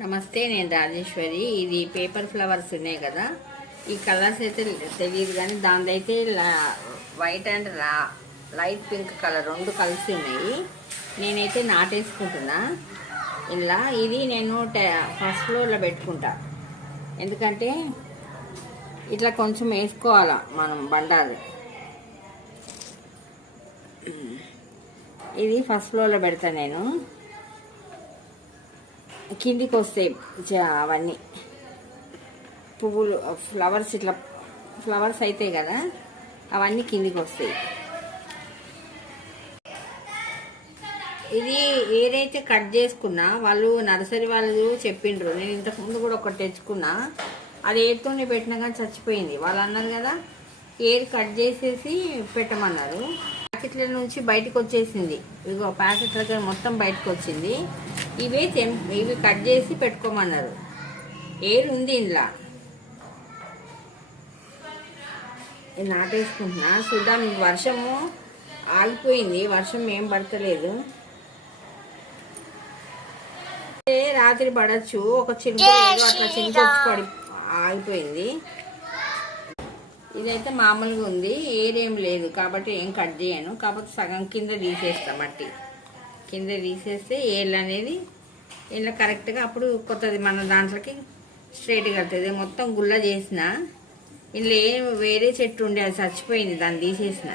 నమస్తే, నేను రాజేశ్వరి. ఇది పేపర్ ఫ్లవర్స్ ఉన్నాయి కదా, ఈ కలర్స్ అయితే తెలియదు కానీ దానిదైతే white and light pink colour రెండు కలిసి ఉన్నాయి. నేనైతే నాటేసుకుంటున్నా ఇలా. ఇది నేను ఫస్ట్ ఫ్లోర్లో పెట్టుకుంటా, ఎందుకంటే ఇట్లా కొంచెం వేసుకోవాలా మనం బండారు. ఇది ఫస్ట్ ఫ్లోర్లో పెడతా నేను. కిందికి వస్తాయి అవన్నీ పువ్వులు, ఫ్లవర్స్, ఇట్లా ఫ్లవర్స్ అవుతాయి కదా, అవన్నీ కిందికి వస్తాయి. ఇది ఏదైతే కట్ చేసుకున్నా వాళ్ళు నర్సరీ వాళ్ళు చెప్పిండ్రు. నేను ఇంతకుముందు కూడా ఒకటి తెచ్చుకున్నా, అది ఏరుతోనే పెట్టినా కానీ చచ్చిపోయింది. వాళ్ళు అన్నారు కదా ఏరు కట్ చేసేసి పెట్టమన్నారు. ప్యాకెట్ల నుంచి బయటకు వచ్చేసింది. ఇగో ప్యాకెట్ల దగ్గర మొత్తం బయటకు వచ్చింది. ఇవి కట్ చేసి పెట్టుకోమన్నారు. ఏరు ఉంది ఇందులో. నాటేసుకుంటున్నా. చూద్దాం. వర్షము ఆగిపోయింది, వర్షం ఏం పడతలేదు. రాత్రి పడచ్చు, ఒక చినుకు అట్లా చినుకొచ్చి పడి ఆగిపోయింది. ఇదైతే మామూలుగా ఉంది, ఏరేం లేదు కాబట్టి ఏం కట్ చేయను. కాకపోతే సగం కింద తీసేస్తా, మట్టి కింద తీసేస్తే ఏళ్ళు అనేది ఇలా కరెక్ట్గా అప్పుడు కొత్తది మన దాంట్లోకి స్ట్రైట్గా వెళ్తుంది. మొత్తం గుల్ల చేసిన, ఇందులో ఏం వేరే చెట్టు ఉండే అది చచ్చిపోయింది, దాన్ని తీసేసిన.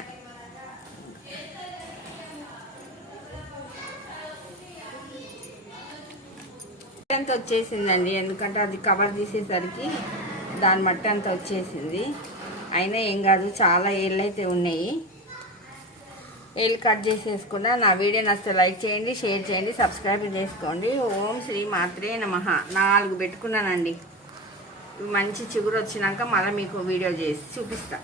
అంత వచ్చేసిందండి, ఎందుకంటే అది కవర్ తీసేసరికి దాని మట్టి అంతా వచ్చేసింది. అయినా ఏం కాదు, చాలా ఏళ్ళు అయితే ఉన్నాయి. ఏళ్ళు కట్ చేసేసుకున్నా. నా వీడియో నచ్చితే లైక్ చేయండి, షేర్ చేయండి, సబ్స్క్రైబ్ చేసుకోండి. ఓం శ్రీ మాత్రే నమః. 4 పెట్టుకున్నానండి. మంచి చిగురు వచ్చినాక మళ్ళీ మీకు వీడియో చేసి చూపిస్తా.